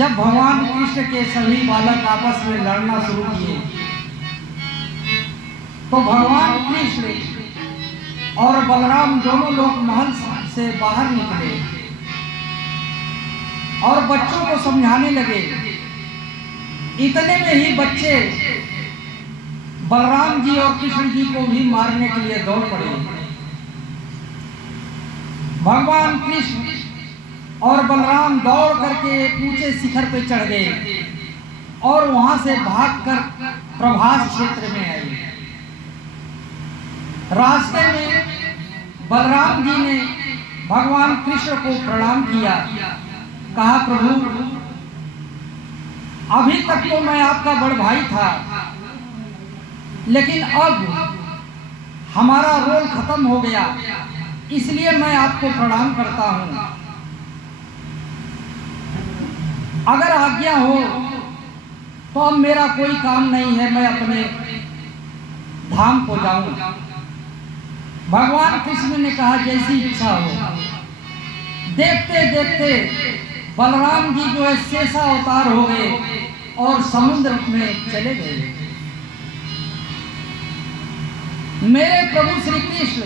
जब भगवान कृष्ण के सभी बालक आपस में लड़ना शुरू किए तो भगवान कृष्ण और बलराम दोनों लोग महल से बाहर निकले और बच्चों को समझाने लगे। इतने में ही बच्चे बलराम जी और कृष्ण जी को भी मारने के लिए दौड़ पड़े। भगवान कृष्ण और बलराम दौड़ करके एक ऊंचे शिखर पे चढ़ गए और वहां से भागकर प्रभास क्षेत्र में आए। रास्ते में बलराम जी ने भगवान कृष्ण को प्रणाम किया, कहा प्रभु अभी तक तो मैं आपका बड़ भाई था, लेकिन अब हमारा रोल खत्म हो गया, इसलिए मैं आपको प्रणाम करता हूं। अगर आज्ञा हो तो अब मेरा कोई काम नहीं है, मैं अपने धाम को जाऊं। भगवान कृष्ण ने कहा जैसी इच्छा हो। देखते देखते बलराम जी जो है शेषा अवतार हो गए और समुद्र में चले गए। मेरे प्रभु श्री कृष्ण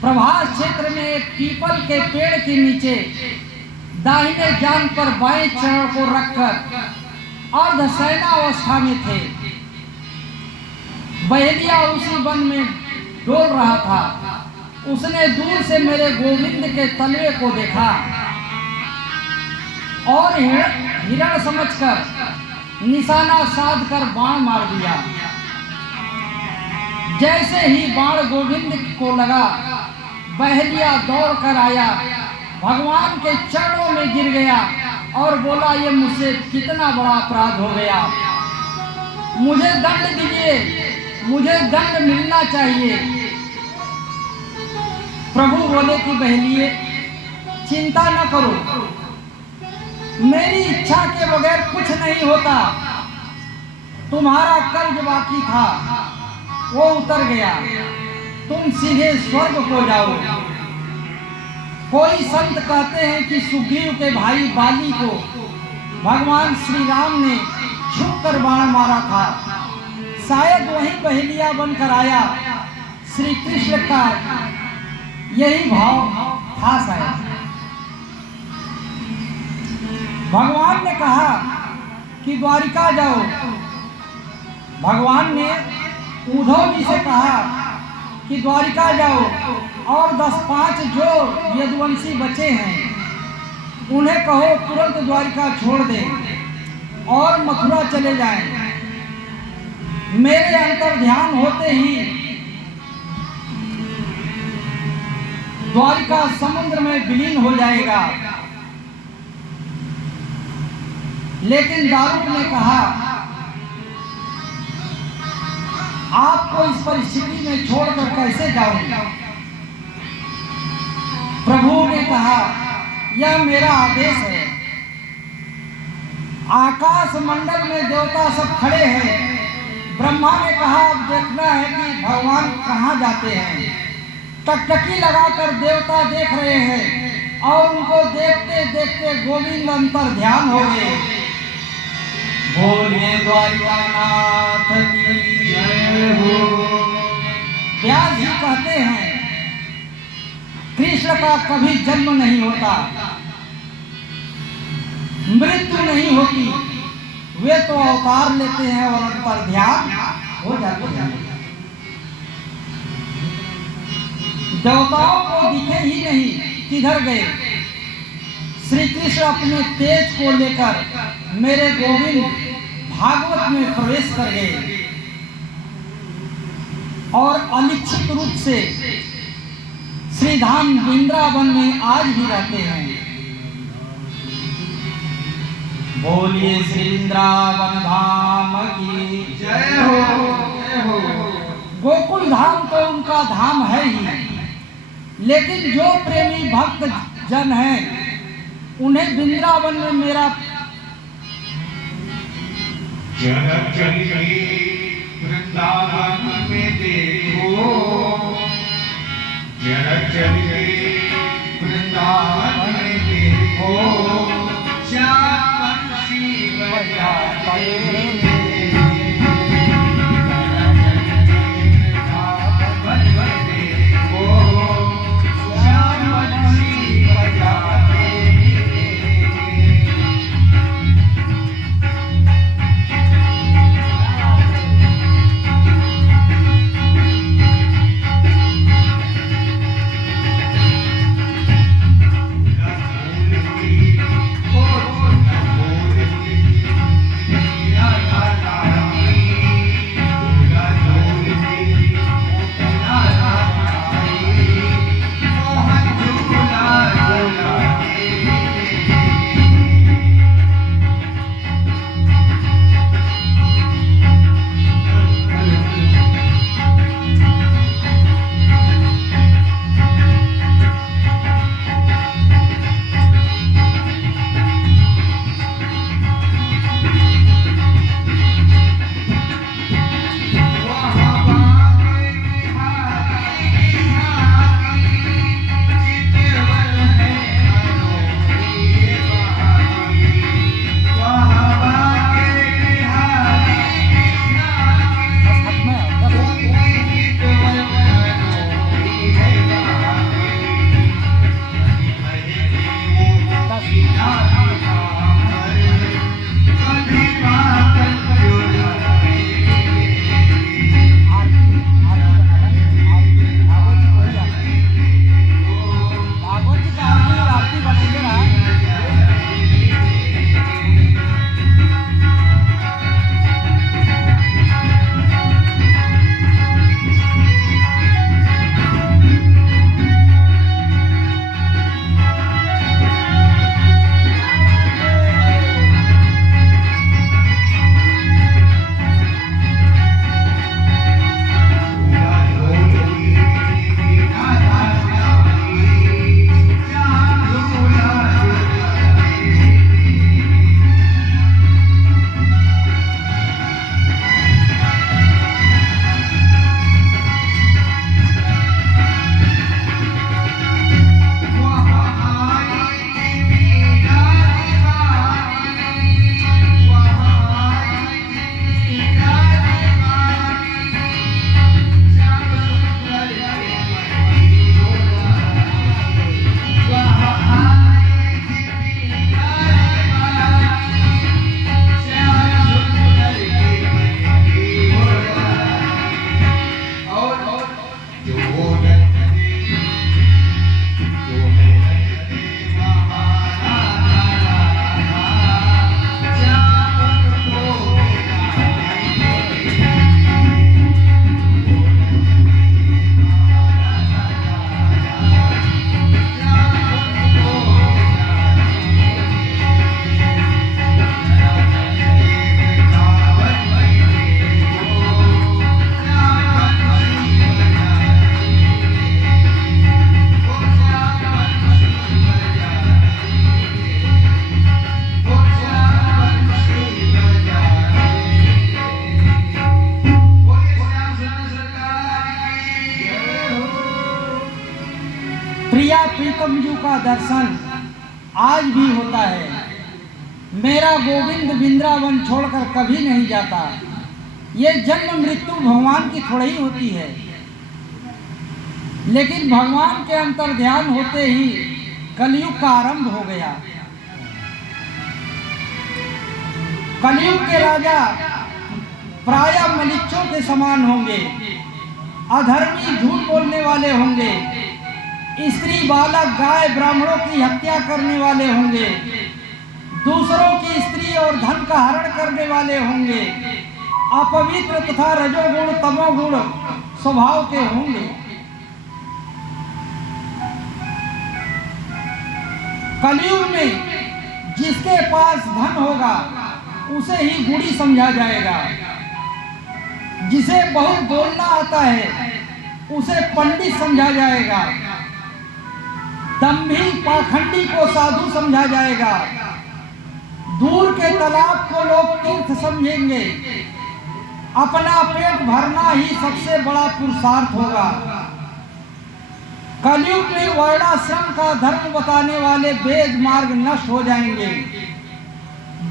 प्रभास क्षेत्र में एक पीपल के पेड़ के नीचे दाहिने जांघ पर बाएं चरण को रखकर अर्धशयनावस्था में थे। बहेलिया उसी वन में डोल रहा था। उसने दूर से मेरे गोविंद के तलवे को देखा और हिरण समझकर निशाना साधकर बाण मार दिया। जैसे ही बाण गोविंद को लगा, बहेलिया दौड़ कर आया, भगवान के चरणों में गिर गया और बोला ये मुझसे कितना बड़ा अपराध हो गया, मुझे दंड दीजिए, मुझे दंड मिलना चाहिए। प्रभु बोले कि बहेलिए चिंता न करो, मेरी इच्छा के बगैर कुछ नहीं होता। तुम्हारा कर्ज बाकी था वो उतर गया, तुम सीधे स्वर्ग को जाओ। कोई संत कहते हैं कि सुग्रीव के भाई बाली को भगवान श्री राम ने छुप कर बाण मारा था, शायद वही बहेलिया बनकर आया। श्री कृष्ण का यही भाव था शायद। भगवान ने कहा कि द्वारिका जाओ। भगवान ने उद्धव जी से कहा कि द्वारिका जाओ और 10-5 जो यदुवंशी बचे हैं उन्हें कहो तुरंत द्वारिका छोड़ दें और मथुरा चले जाएं। मेरे अंतर ध्यान होते ही द्वारिका समुद्र में विलीन हो जाएगा। लेकिन दारुक ने कहा आपको इस परिस्थिति में छोड़कर कैसे जाऊंगा। प्रभु ने कहा यह मेरा आदेश है। आकाश मंडल में देवता सब खड़े हैं। ब्रह्मा ने कहा अब देखना है कि भगवान कहाँ जाते हैं। टकटकी लगाकर देवता देख रहे हैं और उनको देखते देखते गोविंद अंतर ध्यान हो गए। बोलिए द्वारिकानाथ की जय हो। व्यास जी कहते हैं कृष्ण का कभी जन्म नहीं होता, मृत्यु नहीं होती, वे तो अवतार लेते हैं और अंतर ध्यान हो जाते हैं। देवताओं को दिखे ही नहीं किधर गए। श्री कृष्ण अपने तेज को लेकर मेरे गोविंद भागवत में प्रवेश कर गए और अनिश्चित रूप से श्री धाम वृंदावन में आज भी रहते हैं। बोलिए श्री वृंदावन धाम की जय हो। गोकुल धाम तो उनका धाम है ही, लेकिन जो प्रेमी भक्त जन हैं उन्हें वृंदावन में मेरा वृंदावन में देखो, वृंदावन में देखो, श्याम प्रिया प्रीतम जी का दर्शन आज भी होता है। मेरा गोविंद वृंदावन छोड़कर कभी नहीं जाता। ये जन्म मृत्यु भगवान की थोड़ी ही होती है, लेकिन भगवान के अंतर ध्यान होते ही कलयुग का आरंभ हो गया। कलयुग के राजा प्रायः मलिच्छों के समान होंगे, अधर्मी झूठ बोलने वाले होंगे, स्त्री बालक गाय ब्राह्मणों की हत्या करने वाले होंगे, दूसरों की स्त्री और धन का हरण करने वाले होंगे, अपवित्र तथा रजोगुण तमोगुण स्वभाव के होंगे। कलयुग में जिसके पास धन होगा उसे ही गुणी समझा जाएगा, जिसे बहुत बोलना आता है उसे पंडित समझा जाएगा, दंभी पाखंडी को साधु समझा जाएगा, दूर के तालाब को लोग तीर्थ समझेंगे, अपना पेट भरना ही सबसे बड़ा पुरुषार्थ होगा। कलयुग में वर्णाश्रम का धर्म बताने वाले वेद मार्ग नष्ट हो जाएंगे।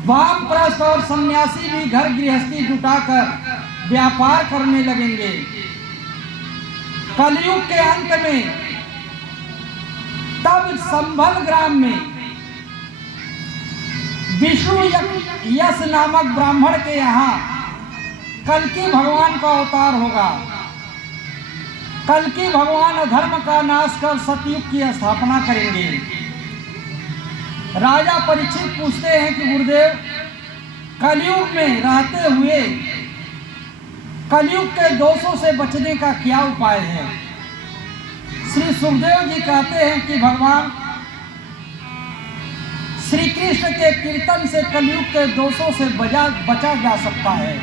वामप्रस्थ और सन्यासी भी घर गृहस्थी जुटाकर व्यापार करने लगेंगे। कलयुग के अंत में तब संभल ग्राम में विष्णु यश नामक ब्राह्मण के यहाँ कल्कि भगवान का अवतार होगा। कल्कि भगवान अधर्म का नाश कर सतयुग की स्थापना करेंगे। राजा परीक्षित पूछते हैं कि गुरुदेव, कलयुग में रहते हुए कलयुग के दोषों से बचने का क्या उपाय है? श्री सुखदेव जी कहते हैं कि भगवान श्री कृष्ण के कीर्तन से कलयुग के दोषों से बचा जा सकता है।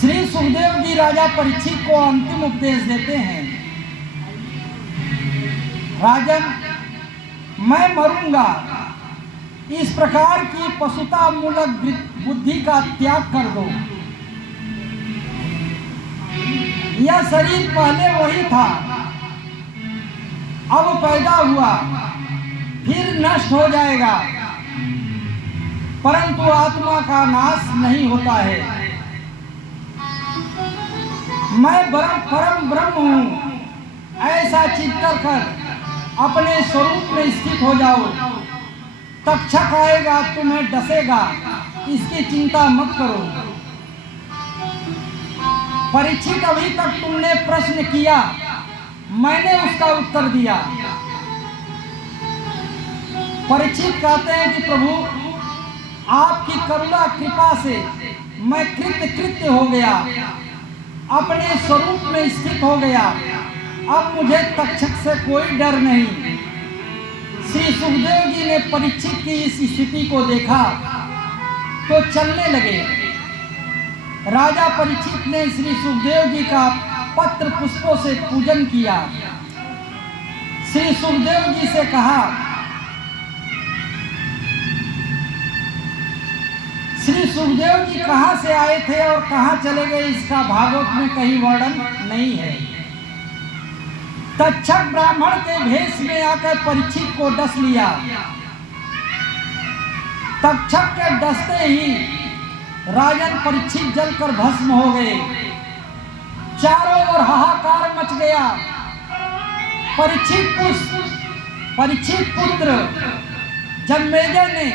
श्री सुखदेव जी राजा परीक्षित को अंतिम उपदेश देते हैं, राजन, मैं मरूंगा, इस प्रकार की पशुता मूलक बुद्धि का त्याग कर दो। यह शरीर पहले वही था, अब पैदा हुआ, फिर नष्ट हो जाएगा, परंतु आत्मा का नाश नहीं होता है। मैं परम ब्रह्म हूँ, ऐसा चिंतन कर अपने स्वरूप में स्थित हो जाओ। तक्षक आएगा, तुम्हें डसेगा, इसकी चिंता मत करो। परीक्षित, अभी तक तुमने प्रश्न किया, मैंने उसका उत्तर दिया। परीक्षित कहते हैं कि प्रभु, आपकी करुणा कृपा से मैं कृत्य हो गया, अपने स्वरूप में स्थित हो गया। अब मुझे तक्षक से कोई डर नहीं। श्री सुखदेव जी ने परीक्षित की इस स्थिति को देखा तो चलने लगे। राजा परीक्षित ने श्री सुखदेव जी का पत्र पुष्पों से पूजन किया। श्री सुखदेव जी से कहा, श्री सुखदेव जी कहाँ से आए थे और कहाँ चले गए, इसका भागवत में कहीं वर्णन नहीं है। तक्षक ब्राह्मण के भेष में आकर परीक्षित को डस लिया। तक्षक के डसते ही राजन परीक्षित जलकर भस्म हो गए। चारों ओर हाहाकार मच गया। परीक्षित पुत्र जन्मेजय ने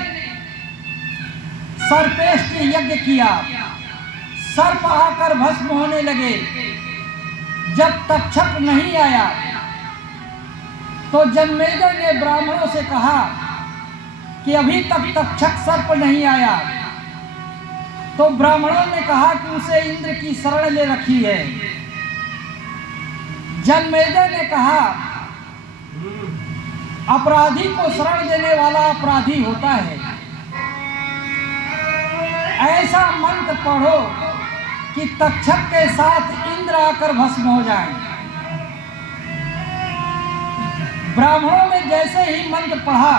सर्पेष्ट यज्ञ किया। सर्प आकर भस्म होने लगे। जब तक्षक नहीं आया तो जन्मेजय ने ब्राह्मणों से कहा कि अभी तक तक्षक सर्प नहीं आया। तो ब्राह्मणों ने कहा कि उसे इंद्र की शरण ले रखी है। जन्मेजय ने कहा, अपराधी को शरण देने वाला अपराधी होता है। ऐसा मंत्र पढ़ो कि तक्षक के साथ इंद्र आकर भस्म हो जाए। ब्राह्मणों ने जैसे ही मंत्र पढ़ा,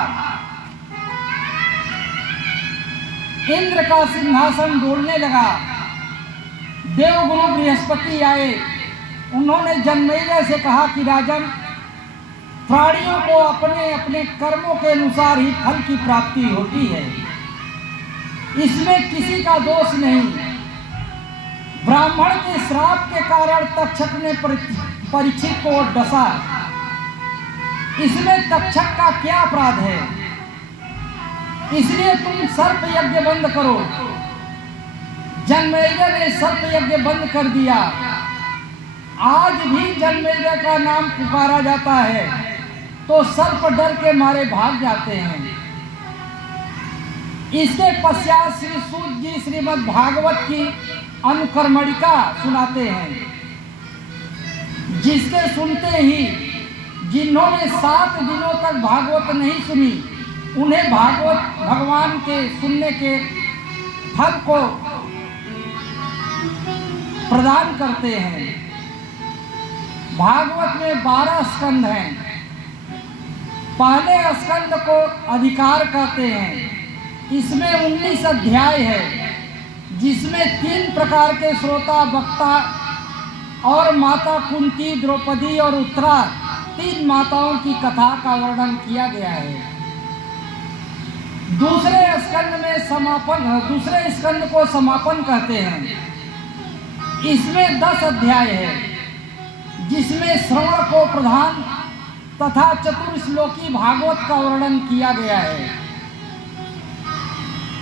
इंद्र का सिंहासन डोलने लगा। देवगुरु बृहस्पति आए। उन्होंने जन्मेजय से कहा कि राजन, प्राणियों को अपने अपने कर्मों के अनुसार ही फल की प्राप्ति होती है, इसमें किसी का दोष नहीं। ब्राह्मण के श्राप के कारण तक्षक ने परीक्षित को डसा। इसमें तक्षक का क्या अपराध है? इसलिए तुम सर्प यज्ञ बंद करो। जन्मेजय ने सर्प यज्ञ बंद कर दिया। आज भी जन्मेजय का नाम पुकारा जाता है तो सर्प डर के मारे भाग जाते हैं। इसके पश्चात श्री सूत जी श्रीमद् भागवत की अनुकर्मणिका सुनाते हैं, जिसके सुनते ही जिन्होंने 7 दिनों तक भागवत नहीं सुनी, उन्हें भागवत भगवान के सुनने के फल को प्रदान करते हैं। भागवत में 12 स्कंद हैं। पहले स्कंद को अधिकार कहते हैं। इसमें 19 अध्याय है, जिसमें 3 प्रकार के श्रोता, वक्ता और माता कुंती, द्रौपदी और उत्तरा 3 माताओं की कथा का वर्णन किया गया है। दूसरे स्कंद को समापन कहते हैं। इसमें 10 अध्याय है, जिसमें श्रवण को प्रधान तथा चतुर्श्लोकी भागवत का वर्णन किया गया है।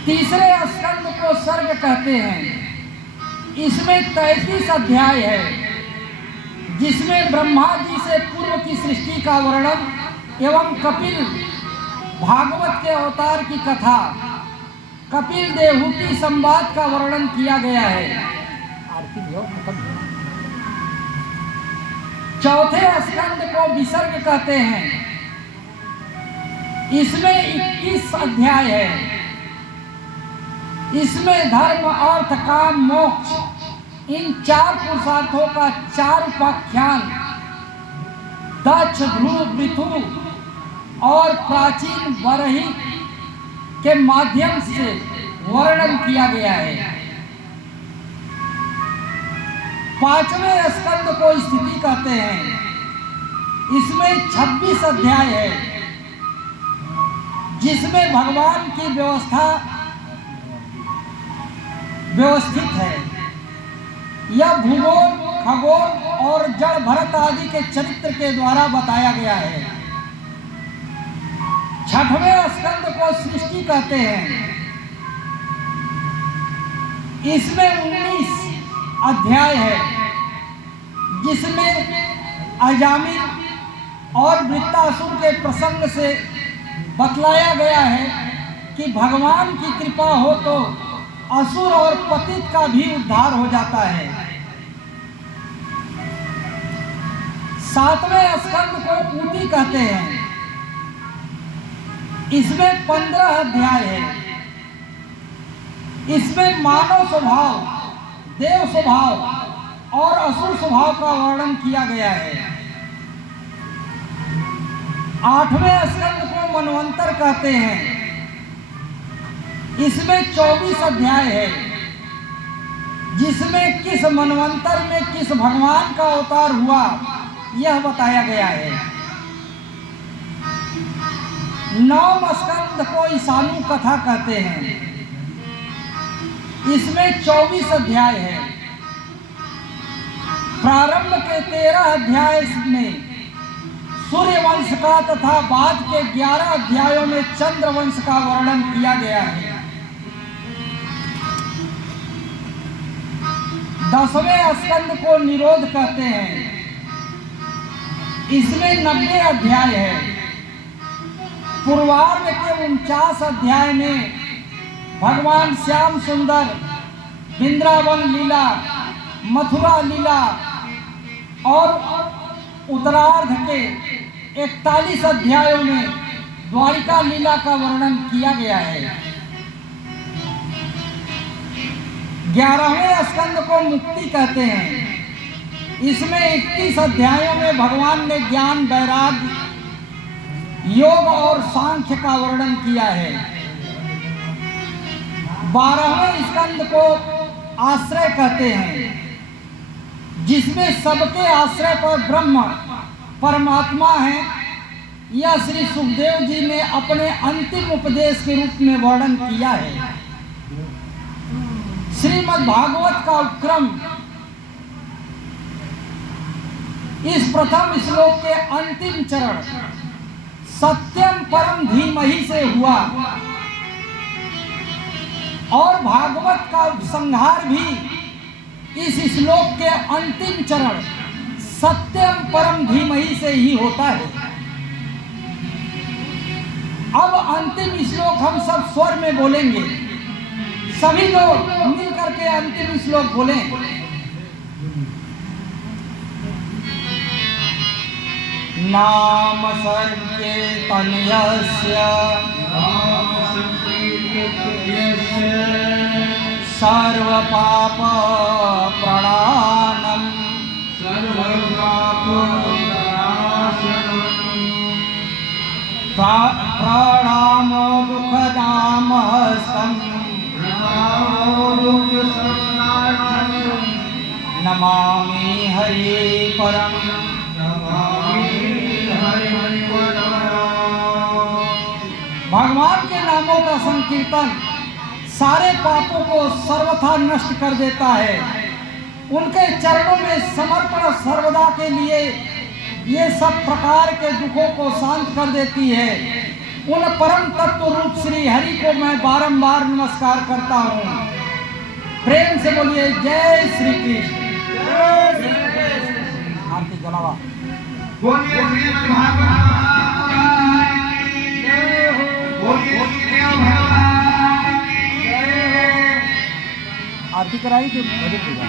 तीसरे स्कंद को सर्ग कहते हैं। इसमें 33 अध्याय है, जिसमें ब्रह्मा जी से पूर्व की सृष्टि का वर्णन एवं कपिल भागवत के अवतार की कथा, कपिल देहूति संवाद का वर्णन किया गया है। चौथे स्कंद को विसर्ग कहते हैं। इसमें 21 अध्याय है। इसमें धर्म, अर्थ, काम, मोक्ष इन 4 पुरुषार्थों का 4 उपाख्यान दक्ष, ध्रुव, पृथु और प्राचीन बरही के माध्यम से वर्णन किया गया है। 5वें स्कंद को स्थिति कहते हैं। इसमें 26 अध्याय है, जिसमें भगवान की व्यवस्थित है। यह भूगोल, खगोल और जड़ भरत आदि के चरित्र के द्वारा बताया गया है। 6वें स्कंद को सृष्टि कहते हैं। इसमें 19 अध्याय है, जिसमें अजामिल और वृत्तासुर के प्रसंग से बतलाया गया है कि भगवान की कृपा हो तो असुर और पतित का भी उद्धार हो जाता है। 7वें स्कंद को ऊटी कहते हैं। इसमें 15 अध्याय है। इसमें मानव स्वभाव, देव स्वभाव और असुर स्वभाव का वर्णन किया गया है। 8वें स्कंद को मनवंतर कहते हैं। इसमें 24 अध्याय है, जिसमें किस मनवंतर में किस भगवान का अवतार हुआ यह बताया गया है। 9वें स्कंद को ईशानु कथा कहते हैं। इसमें 24 अध्याय है। प्रारंभ के 13 अध्याय में सूर्य वंश का तथा बाद के 11 अध्यायों में चंद्र वंश का वर्णन किया गया है। 10वें स्कंद को निरोध कहते हैं। इसमें 90 अध्याय है। पूर्वार्ध के 49 अध्याय में भगवान श्याम सुंदर वृंदावन लीला, मथुरा लीला और उत्तरार्ध के 41 अध्यायों में द्वारिका लीला का वर्णन किया गया है। 11वें स्कंद को मुक्ति कहते हैं। इसमें 31 अध्यायों में भगवान ने ज्ञान, वैराग्य, योग और सांख्य का वर्णन किया है। 12वें स्कंद को आश्रय कहते हैं, जिसमें सबके आश्रय पर ब्रह्म परमात्मा है। यह श्री सुखदेव जी ने अपने अंतिम उपदेश के रूप में वर्णन किया है। श्रीमद् भागवत का उपक्रम इस प्रथम श्लोक के अंतिम चरण सत्यम परम धीमहि से हुआ और भागवत का उपसंहार भी इस श्लोक के अंतिम चरण सत्यम परम धीमहि से ही होता है। अब अंतिम श्लोक हम सब स्वर में बोलेंगे। सभी लोग मिलकर के अंतिम श्लोक बोलें। नाम संकीर्तन यस्य सर्व पाप प्रणानम प्रणामो दुःखदामहस्तम् नमामि हरि परम। भगवान के नामों का संकीर्तन सारे पापों को सर्वथा नष्ट कर देता है। उनके चरणों में समर्पण सर्वदा के लिए ये सब प्रकार के दुखों को शांत कर देती है। उन परम तत्व रूप श्री हरि को मैं बारंबार नमस्कार करता हूँ। प्रेम से बोलिए जय श्री कृष्ण। आरती जलावा। बोलिए श्रीमद् भागवत की जय हो। बोलिए श्री भगवान की जय हो। आरती कराई तो भजन होगा।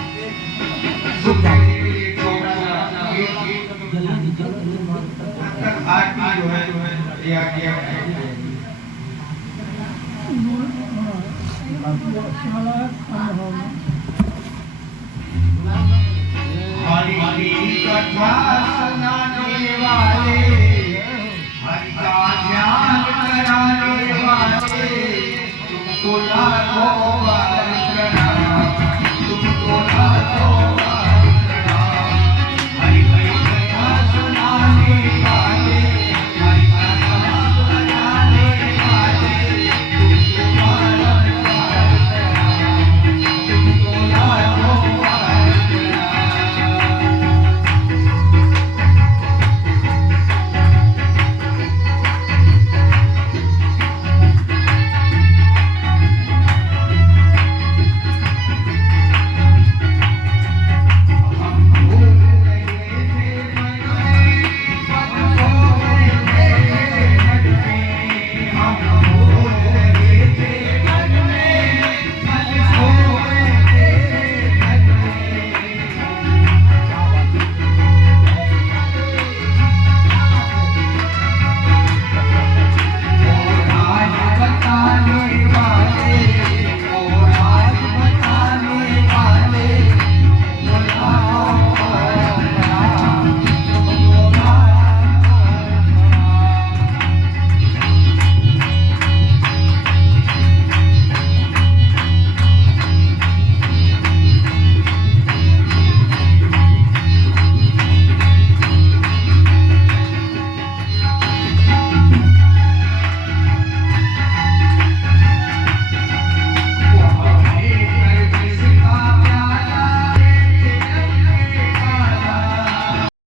आरती जो है किया हरि कथा सुनाना